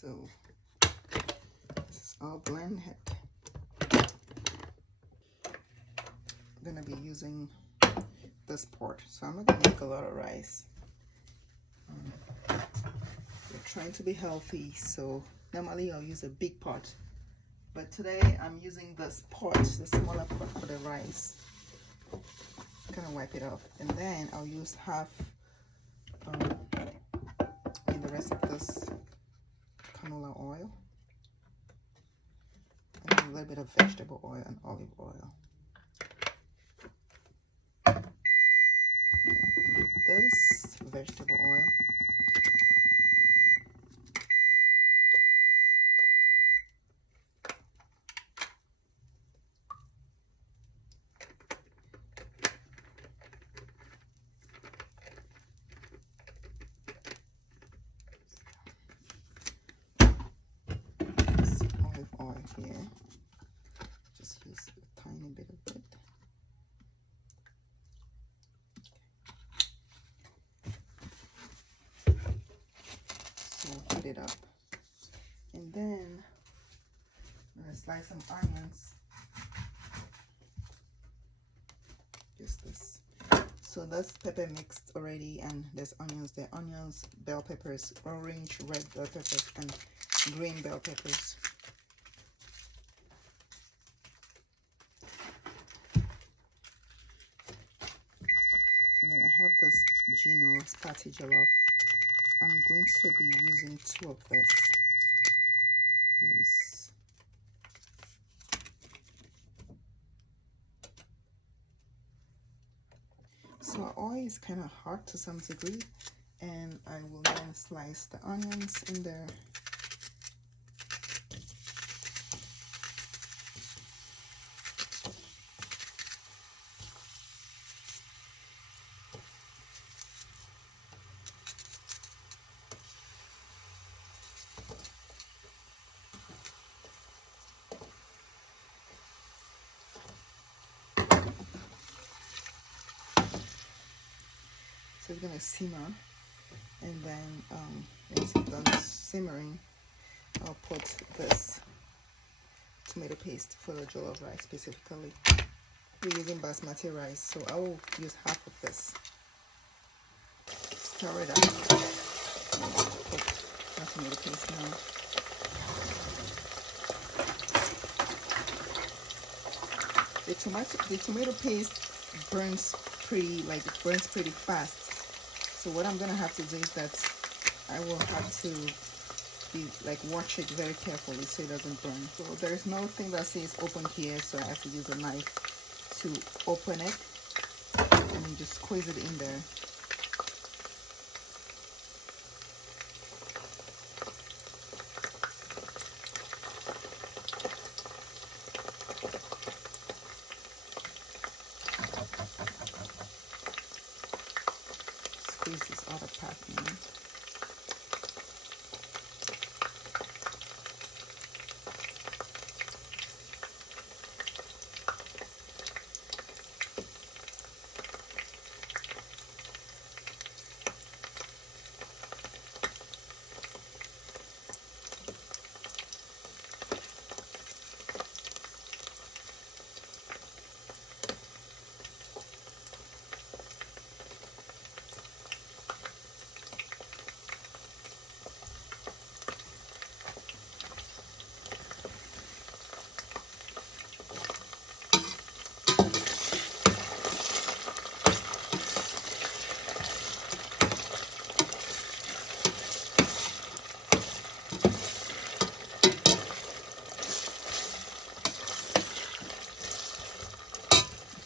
So this is all blended. I'm gonna be using this pot, so I'm not gonna make a lot of rice. We're trying to be healthy, so normally I'll use a big pot, but today I'm using this pot, the smaller pot for the rice. I'm gonna wipe it off, and then I'll use half in the rest of this canola oil, and a little bit of vegetable oil and olive oil. This vegetable oil. This olive oil here. Just use a tiny bit of it. Heat it up, and then I'm gonna slice some onions. Just this. So that's pepper mixed already, and there's onions there. Onions, bell peppers, orange, red bell peppers, and green bell peppers. And then I have this spaghetti jollof. I'm going to be using 2 of this. So our oil is kind of hot to some degree, and I will then slice the onions in there. So it's gonna simmer, and then once it's done simmering, I'll put this tomato paste for the jollof rice specifically. We're using basmati rice, so I will use half of this. Stir it up. Put my tomato paste now. The tomato paste burns pretty fast. So what I'm gonna have to do is that I will have to watch it very carefully so it doesn't burn. So there is no thing that says open here, so I have to use a knife to open it, and then just squeeze it in there. Squeeze this other part in.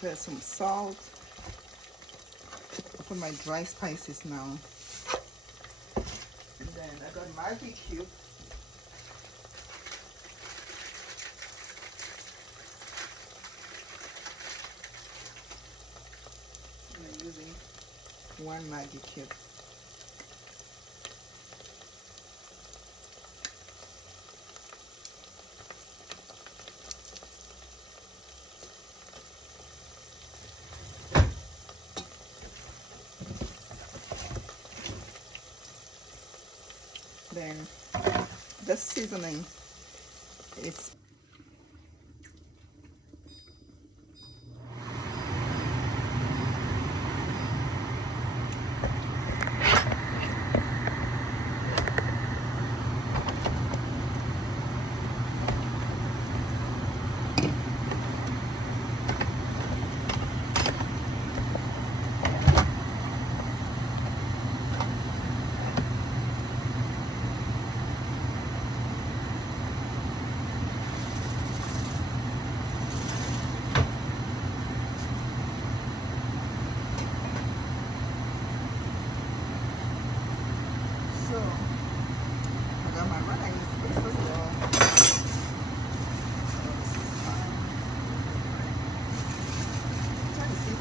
Put some salt. I put my dry spices now. And then I got Maggi cube. I'm using 1 Maggi cube. Then the seasoning. It's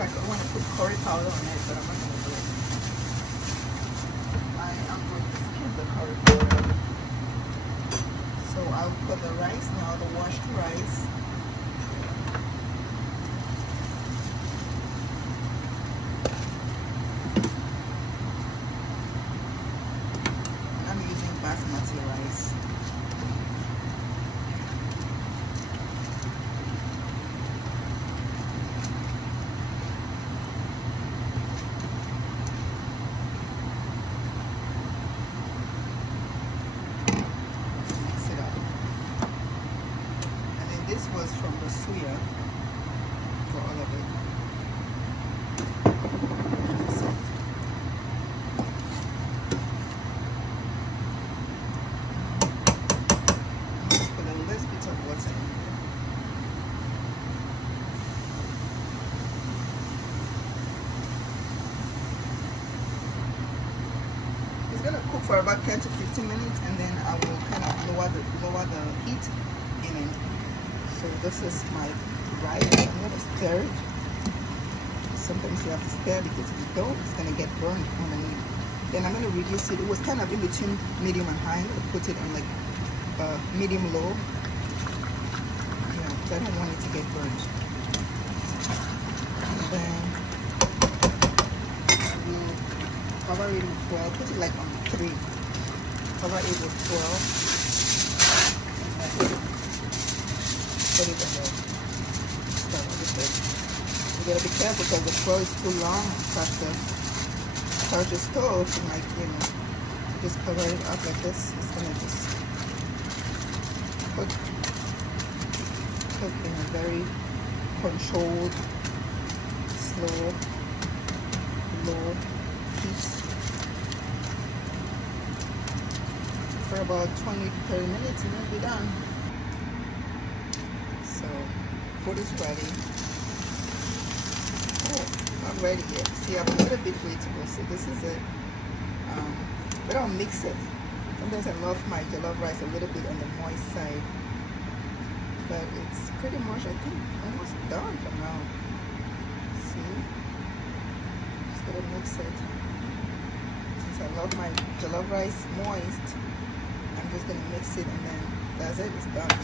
I want to put curry powder on it, but I'm not going to do it. I am going to skip the curry powder. So I'll put the rice now, the washed rice. I'm using basmati rice. This was from the suya for all of it. Just put a little bit of water in here. It's gonna cook for about 10 to 15 minutes, and then I will kind of lower the heat in it. So this is my rice. I'm going to stir it. Sometimes you have to stir because if you don't, it's going to get burned underneath. Then I'm going to reduce it. It was kind of in between medium and high. I'm going to put it on like medium low. Yeah, because I don't want it to get burned. And then we'll cover it with 12. Put it like on 3. Cover it with 12. Put it on the stove with it. You gotta be careful because the foil is too long. Start the stove and like, you know, just cover it up like this. It's gonna just cook in a very controlled, slow, low heat for about 20 to 30 minutes and it'll be done. So, food is ready. Oh, not ready yet. See, I'm a little bit way to go. So this is it. But I'll mix it. Sometimes I love my jollof rice a little bit on the moist side. But it's pretty much, I think, almost done for now. See? Just gonna mix it. Since I love my jollof rice moist, I'm just gonna mix it and then that's it. It's done.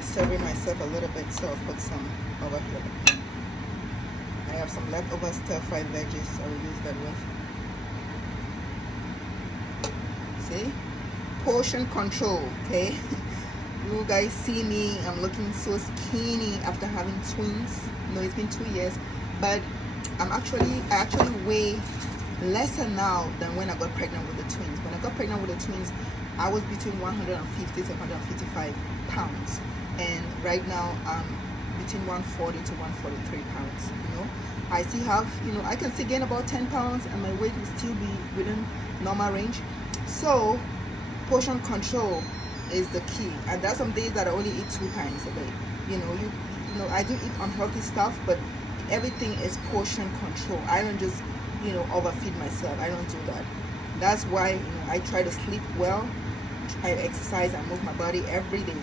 Serving myself a little bit, so I'll put some over here. I have some leftover stir-fried veggies, so I'll use that with. See? Portion control, okay? You guys see me, I'm looking so skinny after having twins. No, it's been 2 years, but I actually weigh lesser now than when I got pregnant with the twins. When I got pregnant with the twins, I was between 150 to 155 pounds. And right now I'm between 140 to 143 pounds. You know, I still have, you know, I can still gain about 10 pounds and my weight will still be within normal range. So portion control is the key, and there's some days that I only eat 2 times a day. You know, I do eat unhealthy stuff, but everything is portion control. I don't just, you know, overfeed myself. I don't do that. That's why, you know, I try to sleep well. I exercise, I move my body every day.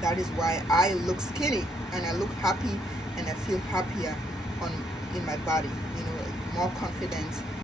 That is why I look skinny and I look happy and I feel happier on in my body, more confident